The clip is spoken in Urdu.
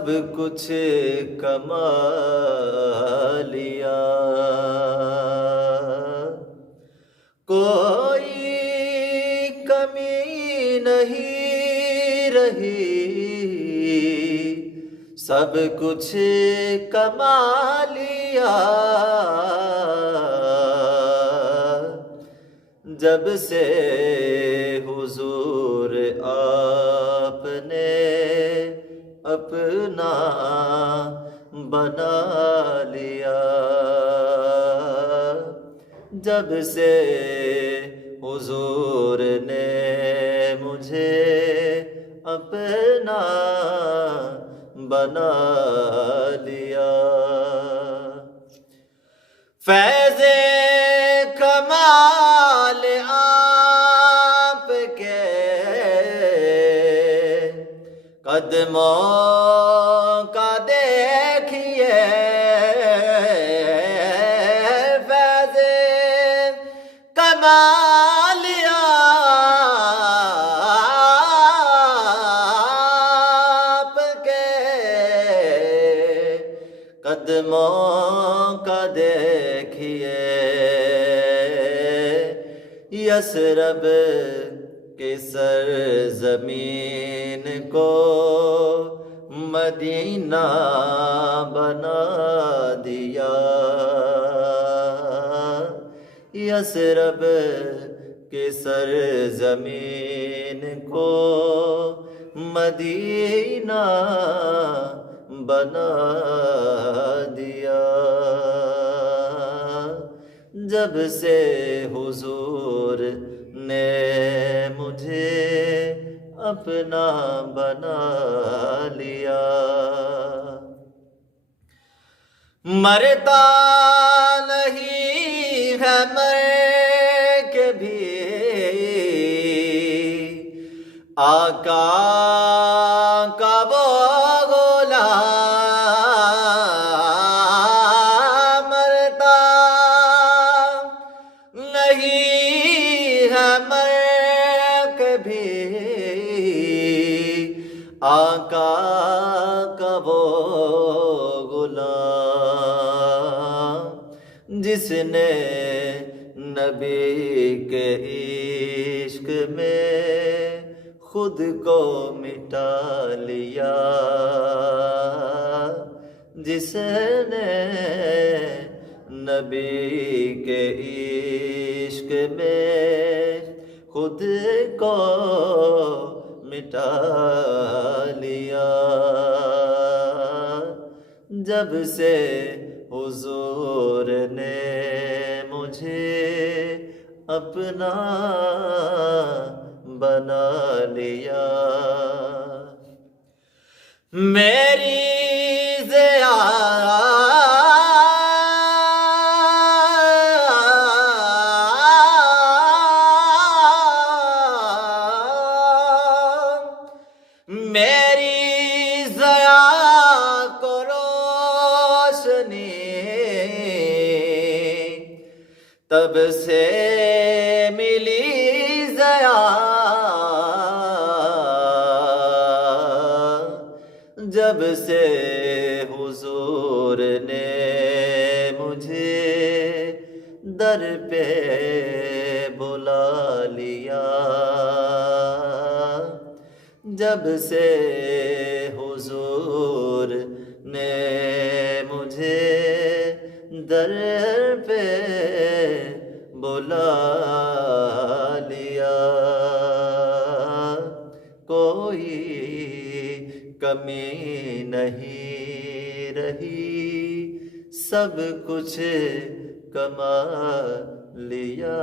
سب کچھ کما لیا، کوئی کمی نہیں رہی، سب کچھ کما لیا، جب سے حضور آپ نے اپنا بنا لیا، جب سے حضور نے مجھے اپنا بنا لیا، فیض کمال آپ کے قدموں کا دیکھیے، فیض کمال آپ کے قدموں کا دیکھیے، یثرب کے سرزمین کو مدینہ بنا دیا، یثرب کے سرزمین کو مدینہ بنا دیا، جب سے حضور نے مجھے اپنا بنا لیا، مرتا نہیں ہے مر کے بھی آقا کا وہ غلام، مرتا نہیں ہے مر کے بھی آقا کا وہ غلام، جس نے نبی کے عشق میں خود کو مٹا لیا، جس نے نبی کے عشق میں خود کو مٹا لیا، جب سے حضور نے مجھے اپنا بنا لیا، میری ضیا میری ضیا کو روشنی تب سے ملی، ضیا جب سے حضور نے مجھے در پہ بلا لیا، جب سے حضور نے مجھے در پہ بلا لیا، کوئی کمی نہیں رہی، سب کچھ کما لیا۔